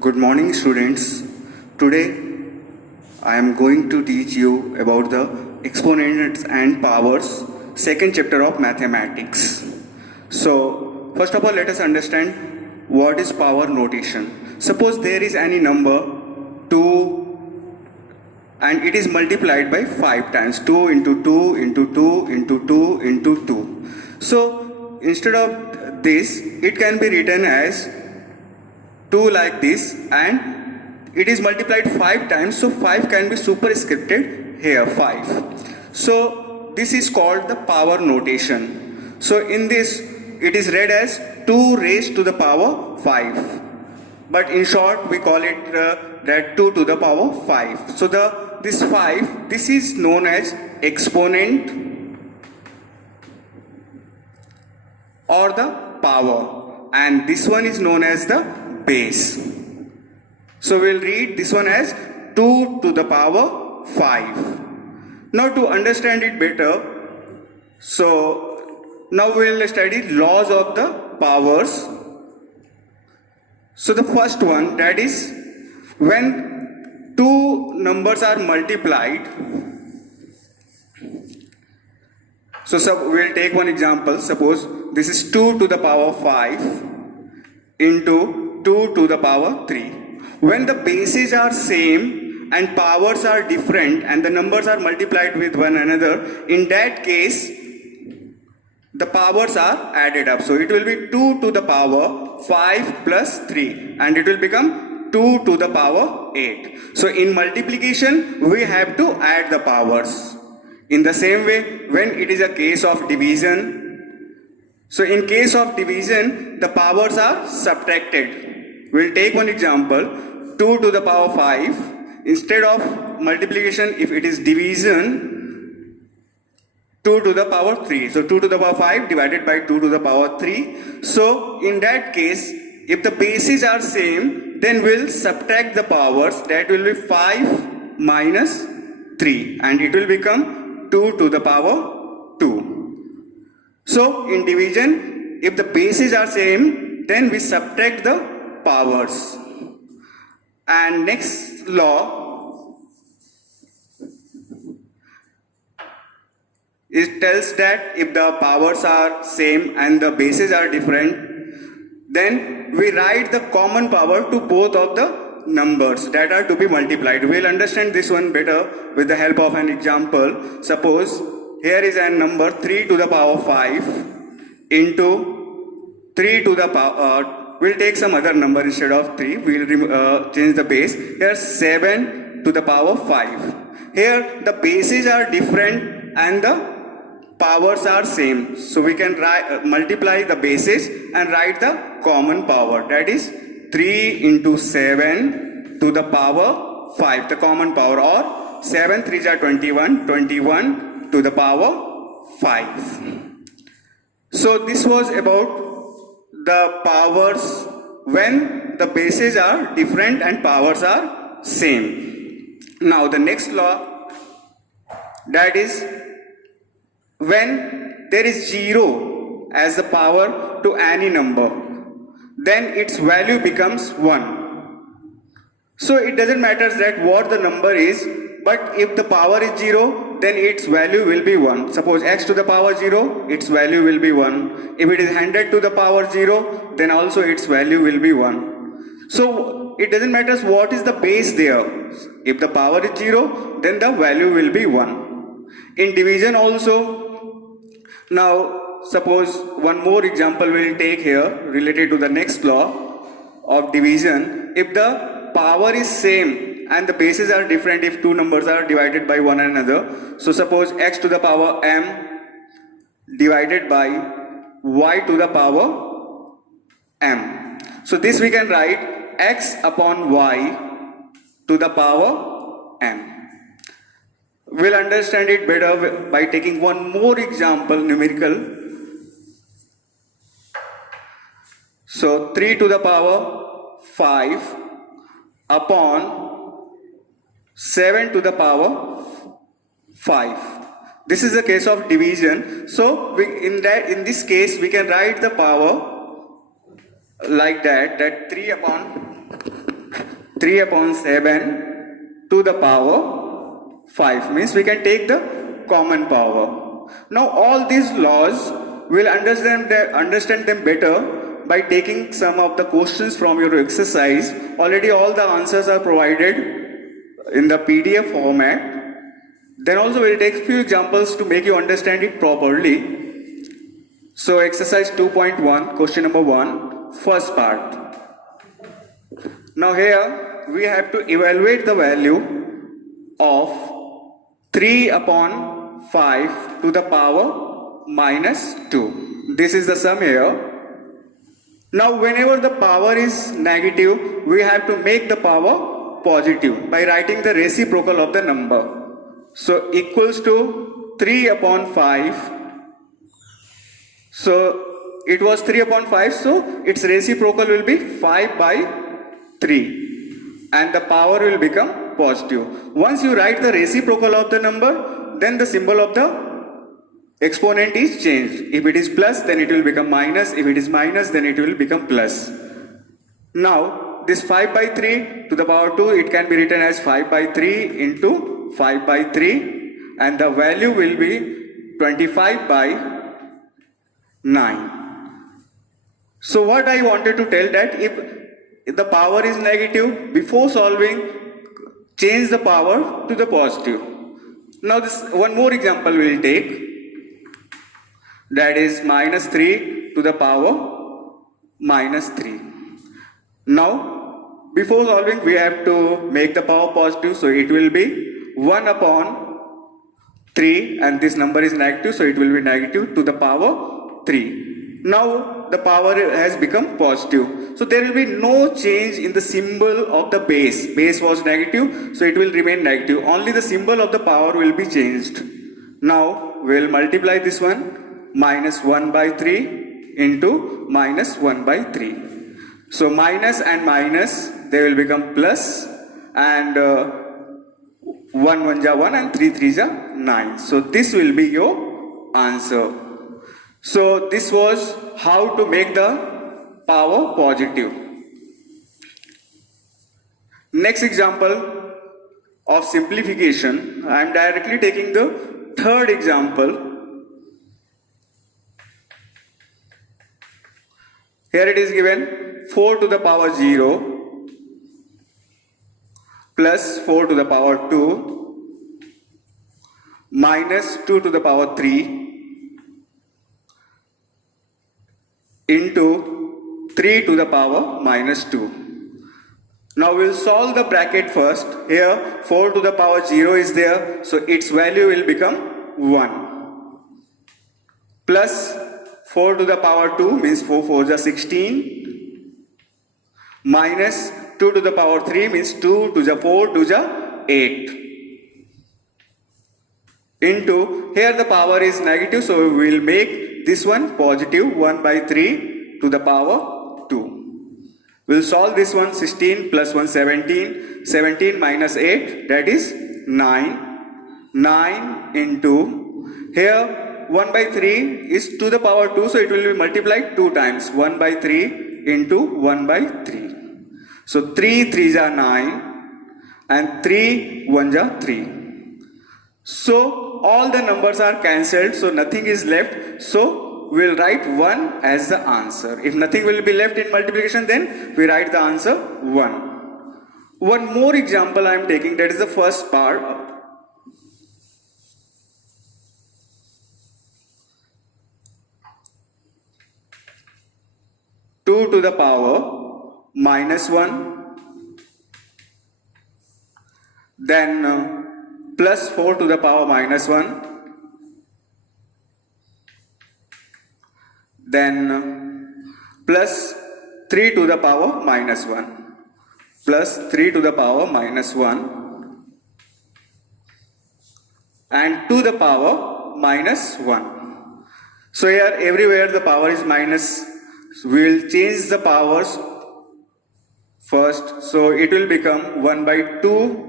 Good morning, students. Today I am going to teach you about the exponents and powers, second chapter of mathematics. So, first of all, let us understand what is power notation. Suppose there is any number 2 and it is multiplied by 5 times, 2 into 2 into 2 into 2 into 2. So, instead of this, it can be written as 2 like this, and it is multiplied 5 times, so 5 can be superscripted here, 5. So this is called the power notation. So in this it is read as 2 raised to the power 5, but in short we call it that 2 to the power 5. So this 5, this is known as exponent or the power, and this one is known as the base. So we'll read this one as 2 to the power 5. Now to understand it better, so now we'll study laws of the powers. So the first one, that is when two numbers are multiplied. So we'll take one example. Suppose this is 2 to the power 5 into 2 to the power 3. When the bases are same and powers are different and the numbers are multiplied with one another, in that case the powers are added up. So it will be 2 to the power 5 plus 3 and it will become 2 to the power 8. So in multiplication we have to add the powers. In the same way, when it is a case of division, so in case of division, the powers are subtracted. We'll take one example, 2 to the power 5. Instead of multiplication, if it is division, 2 to the power 3. So 2 to the power 5 divided by 2 to the power 3. So in that case, if the bases are same, then we'll subtract the powers. That will be 5 minus 3 and it will become 2 to the power 2. So in division, if the bases are same, then we subtract the powers. And next law, it tells that if the powers are same and the bases are different, then we write the common power to both of the numbers that are to be multiplied. We'll understand this one better with the help of an example. Suppose here is a number 3 to the power 5 into 3 to the power, we'll take some other number instead of 3, we'll change the base. Here 7 to the power 5. Here the bases are different and the powers are same. So we can multiply the bases and write the common power. That is 3 into 7 to the power 5, the common power, or 7 3s are 21, 21 to the power 5. So this was about the powers when the bases are different and powers are same. Now the next law, that is when there is 0 as the power to any number, then its value becomes 1. So it doesn't matter that what the number is, but if the power is 0, then its value will be 1. Suppose x to the power 0, its value will be 1. If it is 100 to the power 0, then also its value will be 1. So it doesn't matter what is the base there. If the power is 0, then the value will be 1. In division also, now suppose one more example we'll take here related to the next law of division. If the power is same and the bases are different, if two numbers are divided by one another, so suppose x to the power m divided by y to the power m. So this we can write x upon y to the power m. We'll understand it better by taking one more example, numerical. So 3 to the power 5 upon 7 to the power 5. This is the case of division. So in this case we can write the power like that 3 upon 3 upon 7 to the power 5 means we can take the common power. Now all these laws will understand them better by taking some of the questions from your exercise. Already all the answers are provided in the PDF format. Then also we'll take few examples to make you understand it properly. So exercise 2.1, question number 1, first part. Now here we have to evaluate the value of 3 upon 5 to the power minus 2. This is the sum here. Now whenever the power is negative, we have to make the power positive by writing the reciprocal of the number. So equals to 3 upon 5. So it was 3 upon 5, so its reciprocal will be 5 by 3 and the power will become positive. Once you write the reciprocal of the number, then the symbol of the exponent is changed. If it is plus, then it will become minus. If it is minus, then it will become plus. Now this 5 by 3 to the power 2, it can be written as 5 by 3 into 5 by 3 and the value will be 25 by 9. So what I wanted to tell that if the power is negative, before solving, change the power to the positive. Now this one more example we will take, that is minus 3 to the power minus 3. Now before solving we have to make the power positive, so it will be 1 upon 3 and this number is negative, so it will be negative to the power 3. Now the power has become positive, so there will be no change in the symbol of the base. Base was negative, so it will remain negative. Only the symbol of the power will be changed. Now we will multiply this one, minus 1 by 3 into minus 1 by 3. So minus and minus, they will become plus, and 1 1 ja 1 and 3 3 ja 9. So this will be your answer. So this was how to make the power positive. Next example of simplification, I am directly taking the third example. Here it is given 4 to the power 0 plus 4 to the power 2 minus 2 to the power 3 into 3 to the power minus 2. Now we will solve the bracket first. Here 4 to the power 0 is there, so its value will become 1 plus 4 to the power 2 means 4 4 is 16 minus 2 to the power 3 means 2 to the 4 to the 8 into, here the power is negative, so we will make this one positive, 1 by 3 to the power 2. We will solve this one, 16 plus 1 17, 17 minus 8, that is 9, 9 into, here 1 by 3 is to the power 2, so it will be multiplied 2 times, 1 by 3 into 1 by 3. So 3 3 ja 9 and 3 1 ja 3. So all the numbers are cancelled, so nothing is left, so we will write 1 as the answer. If nothing will be left in multiplication, then we write the answer 1. One more example I am taking, that is the first part. 2 to the power minus 1, then plus 4 to the power minus 1, then plus 3 to the power minus 1, plus 3 to the power minus 1, and to the power minus 1. So here everywhere the power is minus. So we will change the powers first. So it will become 1 by 2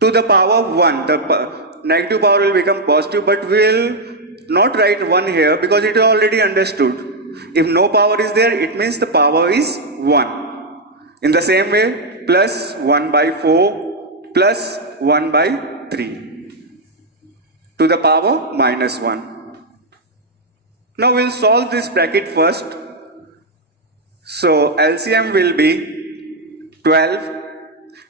to the power 1. The negative power will become positive, but we will not write 1 here because it is already understood. If no power is there, it means the power is 1. In the same way, plus 1 by 4 plus 1 by 3 to the power minus 1. Now we'll solve this bracket first. So LCM will be 12.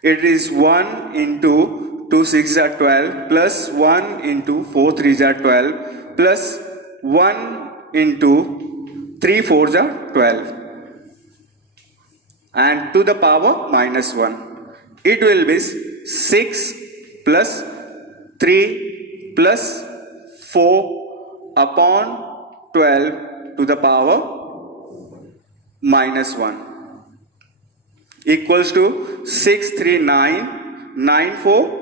It is 1 into 2 6 are 12 plus 1 into 4 3 are 12 plus 1 into 3 4 are 12 and to the power minus 1. It will be 6 plus 3 plus 4 upon 12 to the power minus 1 equals to 6 3 9 9 4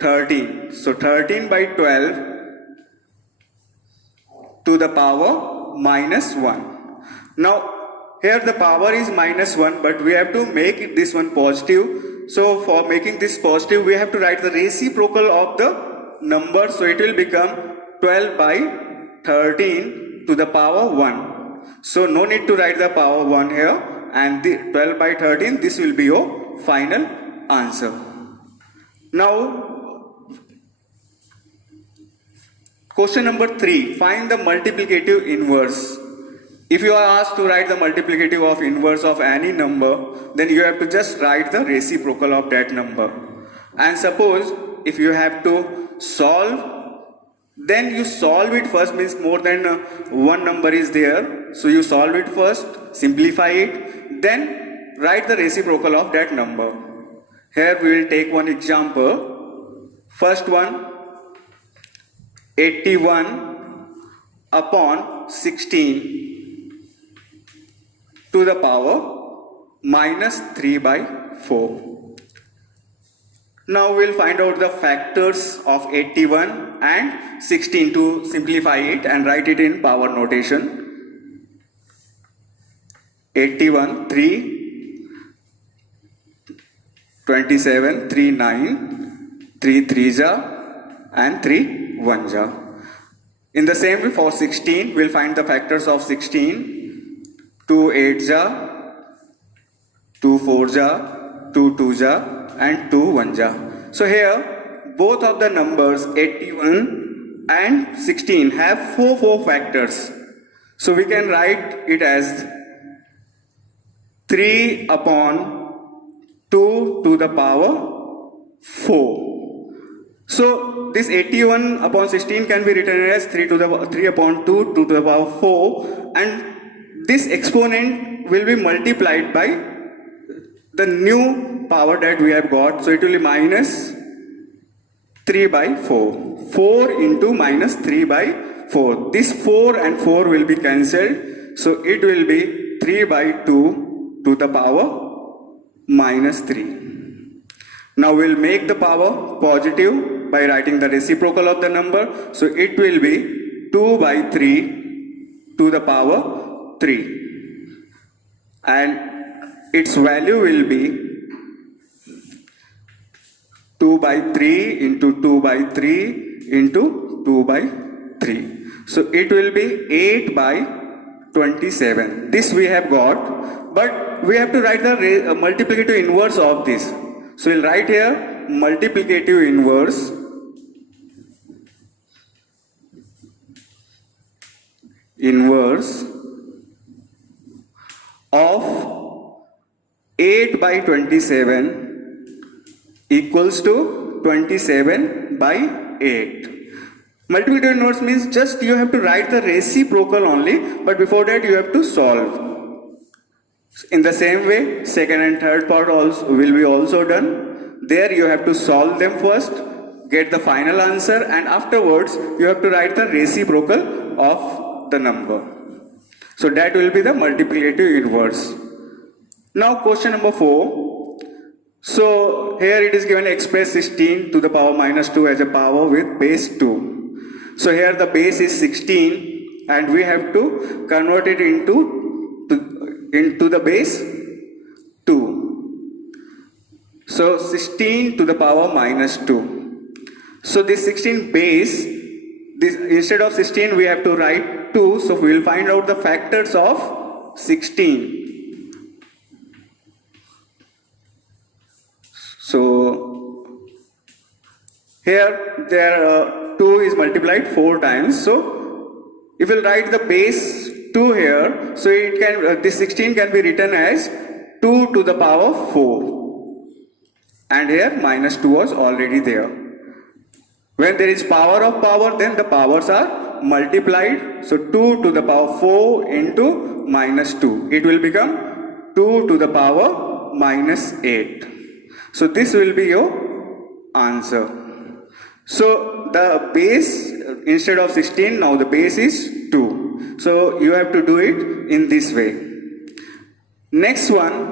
13. So 13 by 12 to the power minus 1. Now here the power is minus 1, but we have to make this one positive. So for making this positive, we have to write the reciprocal of the number. So it will become 12 by 13 to the power 1. So no need to write the power 1 here. And the 12 by 13, this will be your final answer. Now, question number 3. Find the multiplicative inverse. If you are asked to write the multiplicative of inverse of any number, then you have to just write the reciprocal of that number. And suppose if you have to solve, then you solve it first, means more than one number is there. So you solve it first, simplify it, then write the reciprocal of that number. Here we will take one example. First one, 81 upon 16 to the power minus 3 by 4. Now we will find out the factors of 81 and 16 to simplify it and write it in power notation. 81, 3, 27, 3, 9, 3, 3 ja, and 3, 1 ja. In the same way for 16, we will find the factors of 16. 2, 8 ja, 2, 4 ja, 2, 2 ja, and 2, 1 ja. So here, both of the numbers 81 and 16 have 4 factors. So we can write it as 3 upon 2 to the power 4. So this 81 upon 16 can be written as 3 upon 2 to the power 4, and this exponent will be multiplied by the new power that we have got. So it will be minus 3 by 4. 4 into minus 3 by 4. This 4 and 4 will be cancelled. So it will be 3 by 2 to the power minus 3. Now we will make the power positive by writing the reciprocal of the number. So it will be 2 by 3 to the power 3. And its value will be 2 by 3 into 2 by 3 into 2 by 3. So it will be 8 by 27. This we have got, but we have to write the multiplicative inverse of this. So we'll write here multiplicative inverse of 8 by 27 equals to 27 by 8. Multiplicative inverse means just you have to write the reciprocal only, but before that you have to solve. In the same way, second and third part also will be also done. There you have to solve them first, get the final answer, and afterwards you have to write the reciprocal of the number. So that will be the multiplicative inverse. Now question number 4. So here it is given express 16 to the power minus 2 as a power with base 2. So here the base is 16 and we have to convert it into the base 2. So 16 to the power minus 2. So this 16 base, instead of 16 we have to write 2. So we will find out the factors of 16. Here there 2 is multiplied 4 times. So if we'll write the base 2 here, so it can this 16 can be written as 2 to the power 4. And here minus 2 was already there. When there is power of power, then the powers are multiplied. So 2 to the power 4 into minus 2. It will become 2 to the power minus 8. So this will be your answer. So the base, instead of 16, now the base is 2. So you have to do it in this way. Next one,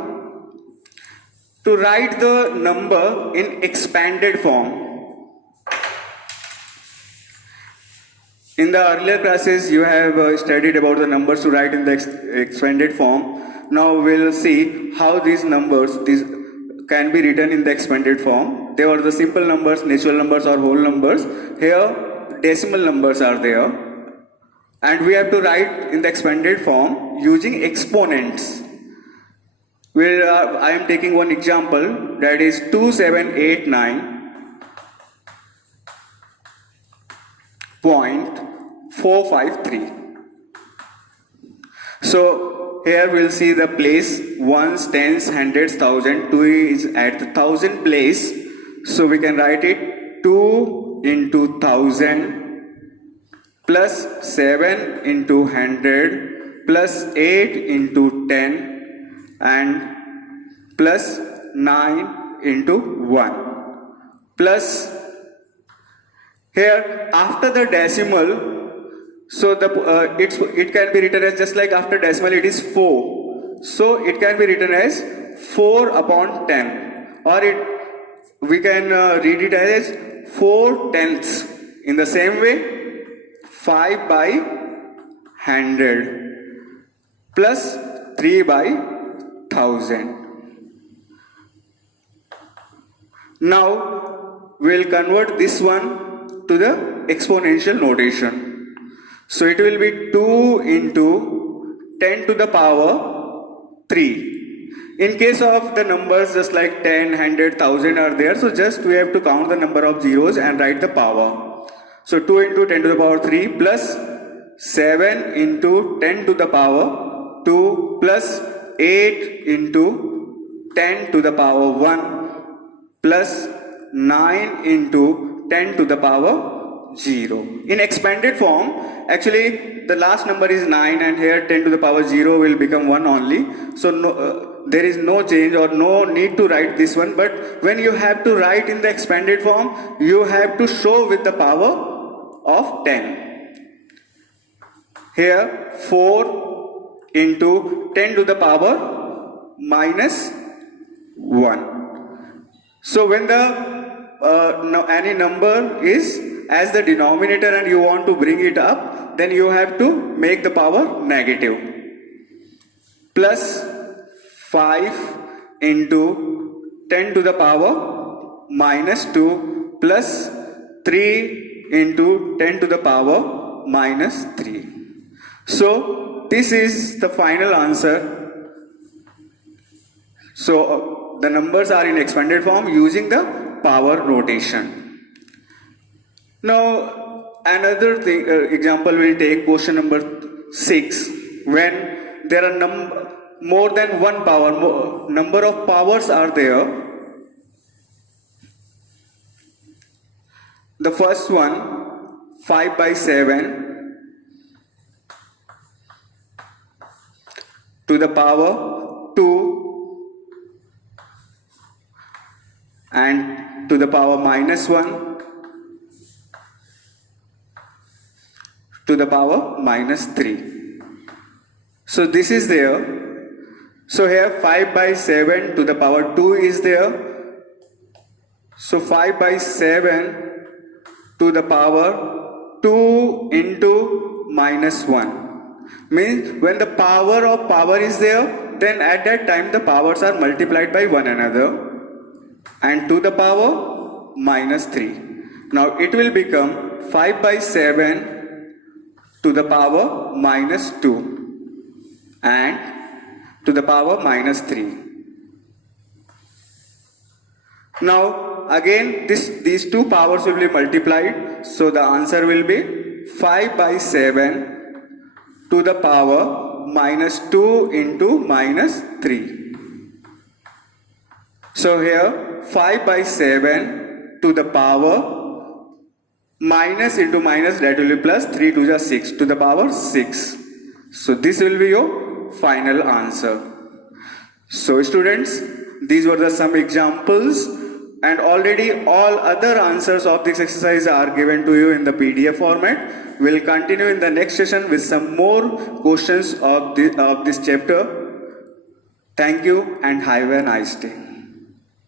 to write the number in expanded form. In the earlier classes, you have studied about the numbers to write in the expanded form. Now we'll see how these numbers can be written in the expanded form. They are the simple numbers, natural numbers or whole numbers. Here decimal numbers are there. And we have to write in the expanded form using exponents. Where I am taking one example, that is 2789.453. So here we'll see the place ones, tens, hundreds, thousand. 2 is at the thousand place. So we can write it 2 into 1000 plus 7 into 100 plus 8 into 10 and plus 9 into 1 plus here after the decimal, so it can be written as just like after decimal it is 4, so it can be written as 4 upon 10, or we can read it as 4 tenths. In the same way, 5 by 100 plus 3 by 1000. Now we'll convert this one to the exponential notation. So it will be 2 into 10 to the power 3. In case of the numbers just like 10, 100, 1000 are there, so just we have to count the number of zeros and write the power. So 2 into 10 to the power 3 plus 7 into 10 to the power 2 plus 8 into 10 to the power 1 plus 9 into 10 to the power 0. In expanded form, actually the last number is 9 and here 10 to the power 0 will become 1 only. So there is no change or no need to write this one, but when you have to write in the expanded form, you have to show with the power of 10. Here 4 into 10 to the power minus 1. So when any number is as the denominator and you want to bring it up, then you have to make the power negative. Plus 5 into 10 to the power minus 2 plus 3 into 10 to the power minus 3. So this is the final answer. So the numbers are in expanded form using the power notation. Now another example we'll take question number 6. When there are more than one power, number of powers are there. The first one 5 by 7 to the power 2 and to the power minus 1 to the power minus 3. So this is there. So here 5 by 7 to the power 2 is there. So 5 by 7 to the power 2 into minus 1. Means when the power of power is there, then at that time the powers are multiplied by one another. And to the power minus 3. Now it will become 5 by 7 to the power minus 2 and to the power minus 3. Now again these two powers will be multiplied. So the answer will be 5 by 7 to the power minus 2 into minus 3. So here 5 by 7 to the power minus into minus, that will be plus, 3 to the 6 to the power 6. So this will be your final answer. So students, these were the some examples, and already all other answers of this exercise are given to you in the PDF format. We'll continue in the next session with some more questions of this chapter. Thank you and have a nice day.